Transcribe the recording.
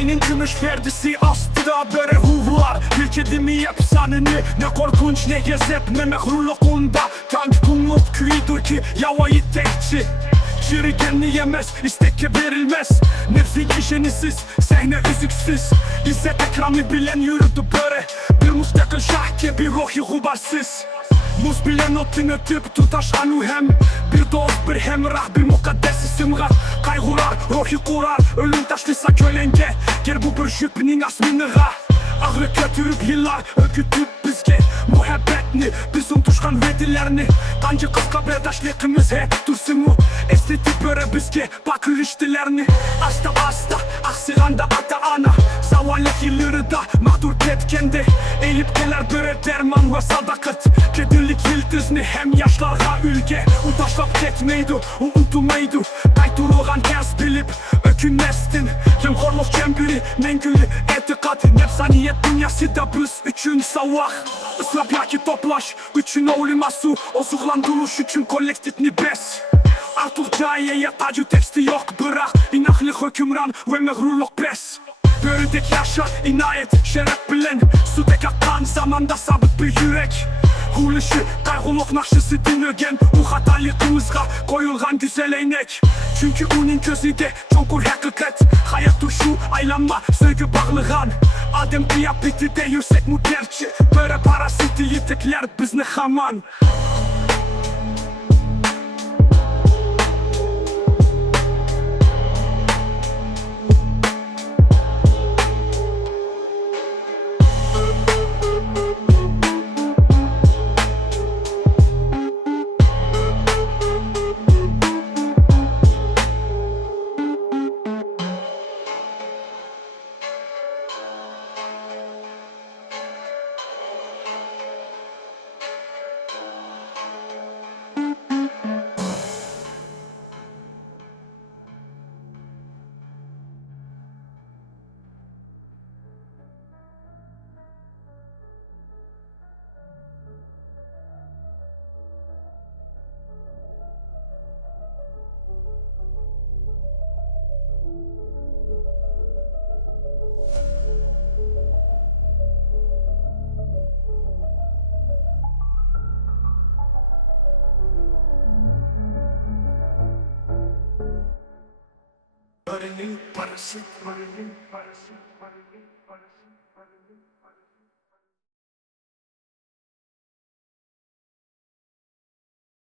Aynen gümüş perdesi astıda böyle huvlar Bir kedimi efsaneni ne korkunç ne gezep ne mehrulukunda Tank kumluk küydür ki yavayı tekçi Çirikenli yemez, istekke verilmez Nefsi kişenisiz, sahne üzüksüz İzzet ekramı bilen yürüdü böyle Bir mustakil şah gibi ruhi gubarsız Muz bilen otunu tüp tutaş anu hem Bir dost bir hemrah bir mukaddes isim var Kaygurar, ruhi kurar, ölüm taşlıysa kölenge Gel bu bir şüphenin asmini ra Ağrı kötürüp yıllar ökütüp bizge Muhabbetini, bizim tuşkan vedilerini Kancı kız kabradaşlıkımız he dursun mu Estetik böyle bizge bakır iştilerini Asta asta, aksıranda ata ana Zavallık yılları da mağdur tetkende Eğilip gelir böyle derman ve sadakat Kedilik yıldızını hem yaşlarga ülke Utaşlap ketmeydi, unutmaydı Kayturuğan ters bilip ökünmestin Yemkorluk cembiri, mengülü etikat Nefsaniyet dünyası da biz üçün savak Islap yaki toplaş, üçün olması Ozuklandırış üçün kolektifni bes Artık cahiyeye tacı teksti yok bırak İnaklık hükümran ve megrurluk pes Böyledeki yaşar inayet şeref bilen Sudek akkan zamanda sabit bir yürek Huluşu kayguluk nakşısı dinögen O hatalığımızga koyulgan güzel eynek Çünkü onun gözüde çonkur hakikat Hayat tuşu aylanma söygü bağlıgan Adem kıyafeti de yüksek mu gerçi Böyle parasiti yitekler bizni haman Paranın parası